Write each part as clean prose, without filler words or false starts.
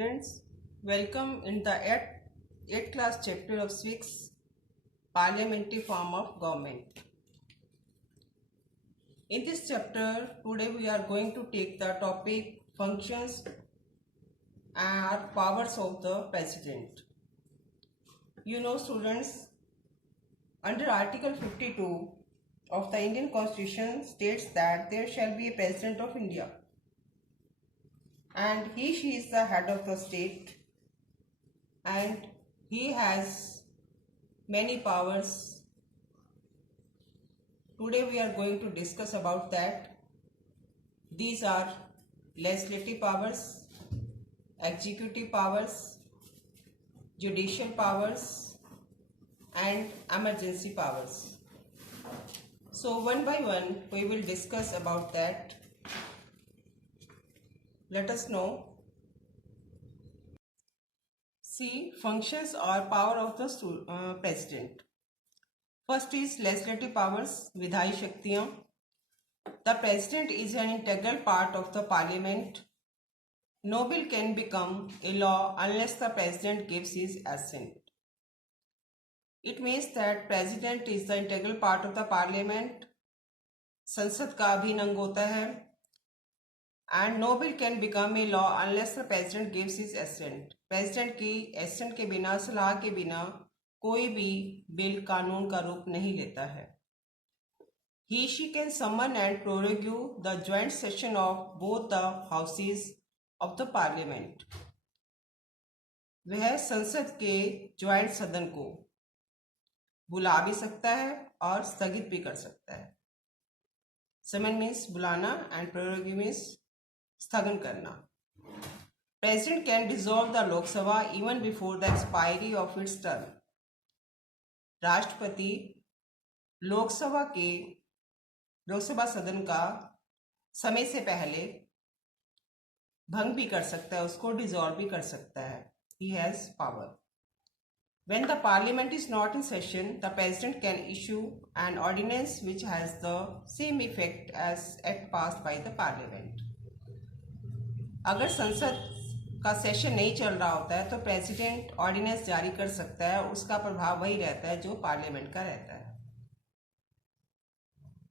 students, welcome in the 8th class chapter of civics, parliamentary form of government. In this chapter, today we are going to take the topic functions and powers of the president. You know students, under Article 52 of the Indian Constitution states that there shall be a President of India and she is the head of the state and he has many powers. Today we are going to discuss about that. These are legislative powers, executive powers, judicial powers and emergency powers. So one by one we will discuss about that. Let us know. See, functions or power of the president. First is legislative powers, Vidhayi Shaktiyan. The president is an integral part of the parliament. No bill can become a law unless the president gives his assent. It means that president is the integral part of the parliament. संसद का अभिन्न अंग होता है. And no bill can become a law unless the president gives his assent. president की assent के बिना, सलाह के बिना कोई भी बिल कानून का रूप नहीं लेता है. She can summon and prorogue the joint session of both the houses of the parliament. वह संसद के ज्वाइंट सदन को बुला भी सकता है और स्थगित भी कर सकता है. समन मीन्स बुलाना एंड प्रोरोग मीन्स स्थगन करना. President can dissolve the Lok Sabha even before the expiry of its term. राष्ट्रपति लोकसभा सदन का समय से पहले भंग भी कर सकता है, उसको डिसॉल्व भी कर सकता है. He has power. When the parliament is not in session, the president can issue an ordinance which has the same effect as act passed by the parliament. अगर संसद का सेशन नहीं चल रहा होता है तो प्रेसिडेंट ऑर्डिनेंस जारी कर सकता है, उसका प्रभाव वही रहता है जो पार्लियामेंट का रहता है.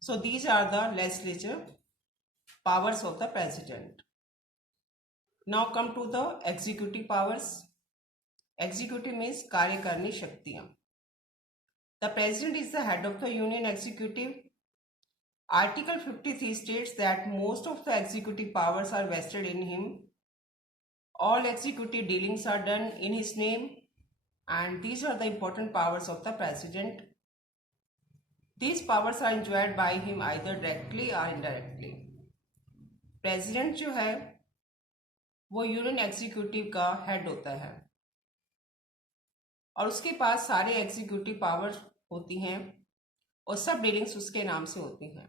So these are the legislative powers of the president. Now come to the executive powers. Executive means कार्यकारिणी शक्तियां. The president is the head of the union executive. Article 53 states that most of the executive powers are vested in him. All executive dealings are done in his name, and these are the important powers of the president. These powers are enjoyed by him either directly or indirectly. President जो है वो union executive का head होता है और उसके पास सारे executive power होती हैं और सब डीलिंग्स उसके नाम से होती हैं.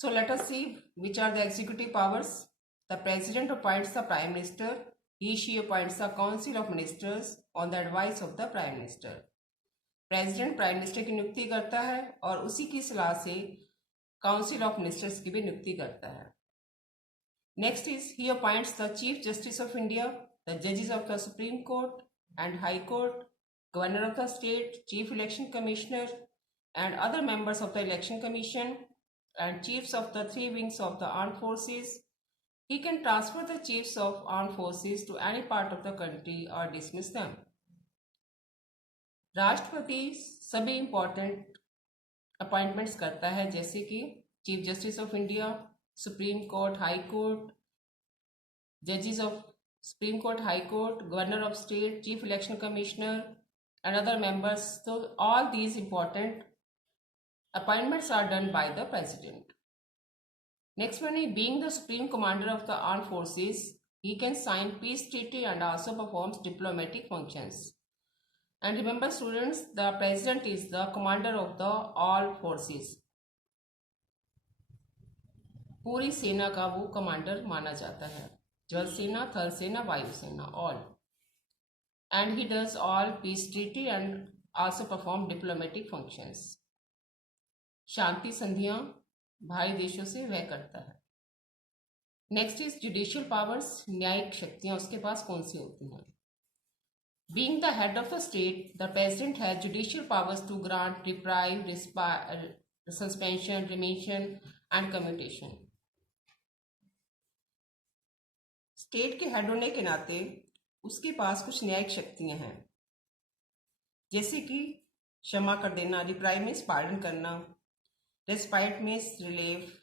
So let us see which are the executive powers. The president appoints the prime minister. She appoints the council of ministers on the advice of the prime minister. President prime minister की नियुक्ति करता है और उसी की सलाह से council of ministers की भी नियुक्ति करता है. Next is he appoints the chief justice of India, the judges of the Supreme Court and High Court, governor of the state, chief election commissioner and other members of the election commission and chiefs of the three wings of the armed forces. He can transfer the chiefs of armed forces to any part of the country or dismiss them. राष्ट्रपति सभी important appointments करता है जैसे कि chief justice of India, supreme court, high court, जजेस of supreme court, high court, governor of state, chief election commissioner and other members. So all these important appointments are done by the president. Next one is being the supreme commander of the armed forces, he can sign peace treaty and also performs diplomatic functions. And remember students, the president is the commander of the all forces. पूरी सेना का वो commander माना जाता है. जल सेना, थल सेना, वायु सेना, all. And he does all peace treaty and also perform diplomatic functions. शांति संधियां भाई देशों से वह करता है. नेक्स्ट इज जुडिशियल पावर्स, न्यायिक शक्तियां उसके पास कौन सी होती हैं। Being the head of the state, the president has judicial powers to grant, deprive, suspension, remission and commutation. State के हेड होने के नाते उसके पास कुछ न्यायिक शक्तियां हैं, जैसे कि क्षमा कर देना, रिप्राइव मीन्स पार्डन करना, रेस्पाइट मीन्स रिलीफ,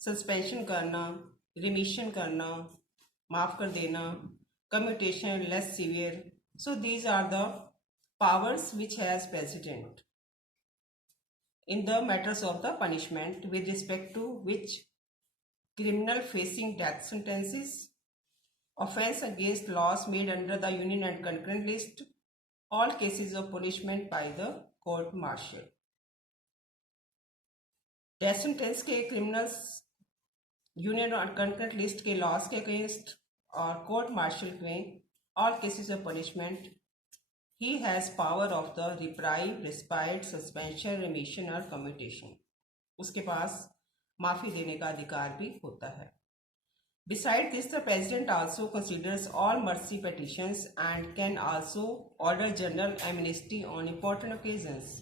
सस्पेंशन करना, रिमिशन करना, माफ कर देना, commutation less severe. So these are the powers which has president in the matters of the punishment with respect to which criminal facing death sentences, offense against laws made under the union and concurrent list, all cases of punishment by the court martial। Death sentence के, criminals union और concurrent list के loss के against और court martial में all cases of punishment he has power of the reprieve, respite, suspension, remission और commutation. उसके पास माफ़ी देने का अधिकार भी होता है। Besides this, the President also considers all mercy petitions and can also order general amnesty on important occasions.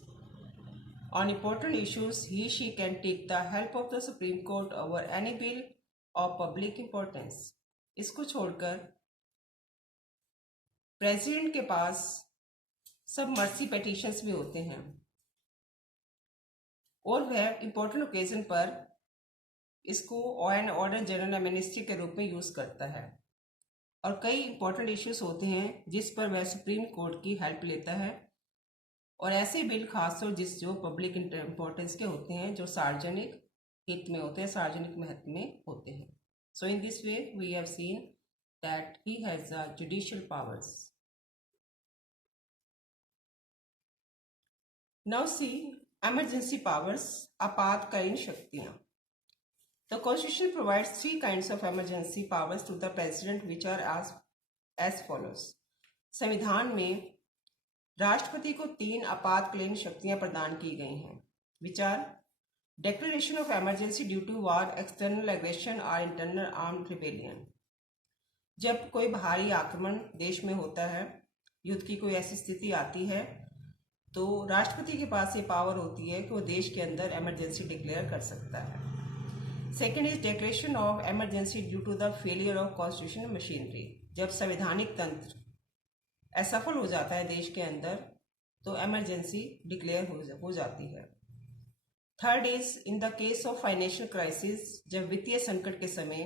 On important issues, she can take the help of the Supreme Court over any bill of public importance. इसको छोड़कर president के पास सब mercy petitions भी होते हैं और वह important occasion पर इसको ऑर्डर जनरल एमनेस्टी के रूप में यूज़ करता है। और कई इंपॉर्टेंट इश्यूज होते हैं जिस पर वह सुप्रीम कोर्ट की हेल्प लेता है, और ऐसे बिल खासतौर जो पब्लिक इम्पोर्टेंस के होते हैं, जो सार्वजनिक हित में होते हैं, सार्वजनिक महत्व में होते हैं। So in this way we have seen that he has the judicial powers. Now see emergency powers, आपातकालीन शक्तियाँ। The Constitution provides 3 kinds of emergency powers to the President, which are as follows. संविधान में राष्ट्रपति को 3 आपातकालीन शक्तियाँ प्रदान की गई हैं, which are declaration of emergency due to war, external aggression or internal armed rebellion। जब कोई बाहरी आक्रमण देश में होता है, युद्ध की कोई ऐसी स्थिति आती है, तो राष्ट्रपति के पास ये पावर होती है कि वो देश के अंदर इमरजेंसी डिक्लेयर कर सकता है। Second is declaration of emergency due to the failure of constitutional machinery. जब संवैधानिक तंत्र असफल हो जाता है देश के अंदर, तो इमरजेंसी डिक्लेयर हो जाती है। Third is in the case of financial crisis, जब वित्तीय संकट के समय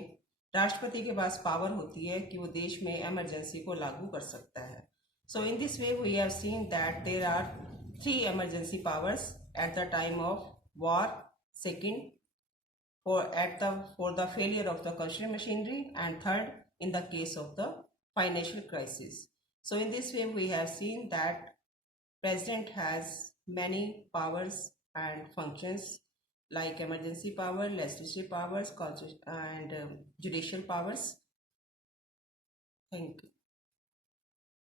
राष्ट्रपति के पास पावर होती है कि वो देश में इमरजेंसी को लागू कर सकता है। So in this way we have seen that there are 3 emergency powers at the time of war, second for the failure of the constitutional machinery, and third in the case of the financial crisis. So in this way we have seen that President has many powers and functions like emergency power, legislative powers, and judicial powers. Thank you.